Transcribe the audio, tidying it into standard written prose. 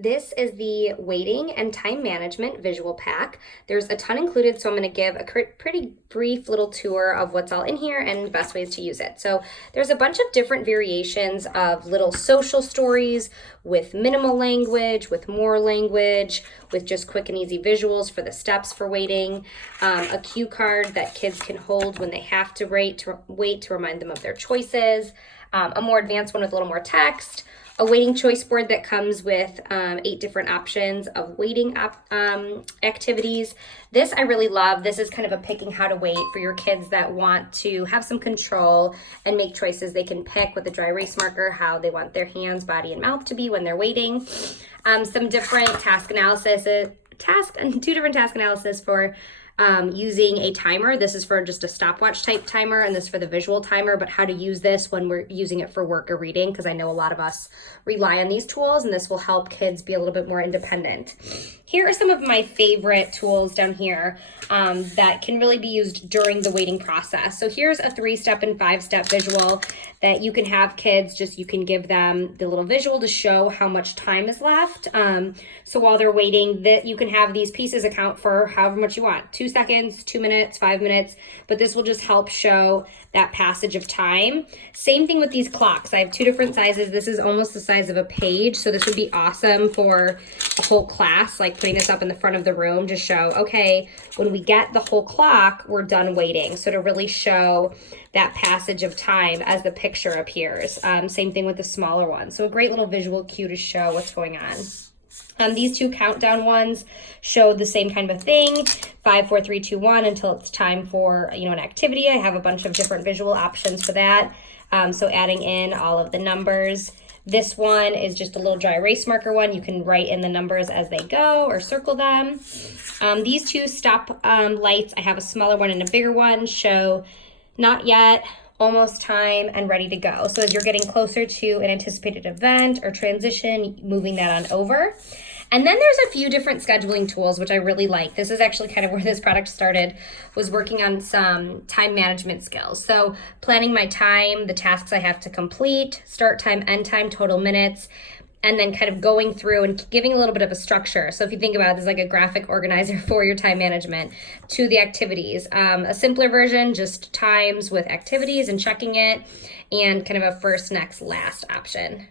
This is the weighting and time management visual pack. There's a ton included, so I'm going to give a pretty brief little tour of what's all in here and best ways to use it. So there's a bunch of different variations of little social stories with minimal language, with more language, with just quick and easy visuals for the steps for weighting, a cue card that kids can hold when they have to wait to remind them of their choices, a more advanced one with a little more text, a weighting choice board that comes with 8 different options of weighting activities. This I really love. This is kind of a picking how to weight for your kids that want to have some control and make choices. They can pick with a dry erase marker how they want their hands, body, and mouth to be when they're weighting. Some different task analysis, two different task analysis for using a timer. This is for just a stopwatch type timer, and this is for the visual timer, but how to use this when we're using it for work or reading, because I know a lot of us rely on these tools, and this will help kids be a little bit more independent. Here are some of my favorite tools down here that can really be used during the weighting process. So here's a 3-step and 5-step visual that you can have kids, you can give them the little visual to show how much time is left. So while they're waiting, that you can have these pieces account for however much you want, 2 seconds, 2 minutes, 5 minutes, but this will just help show that passage of time. Same thing with these clocks. I have 2 different sizes. This is almost the size of a page, so this would be awesome for a whole class, like putting this up in the front of the room to show, okay, when we get the whole clock, we're done waiting. So to really show that passage of time as the picture appears. Same thing with the smaller one. So a great little visual cue to show what's going on. These 2 countdown ones show the same kind of a thing, 5, 4, 3, 2, 1, until it's time for, an activity. I have a bunch of different visual options for that. So adding in all of the numbers. This one is just a little dry erase marker one. You can write in the numbers as they go or circle them. These 2 stop lights, I have a smaller one and a bigger one, show not yet, almost time, and ready to go. So as you're getting closer to an anticipated event or transition, moving that on over. And then there's a few different scheduling tools, which I really like. This is actually kind of where this product started, was working on some time management skills. So planning my time, the tasks I have to complete, start time, end time, total minutes, and then kind of going through and giving a little bit of a structure. So if you think about it, there's like a graphic organizer for your time management to the activities. A simpler version, just times with activities and checking it, and kind of a first, next, last option.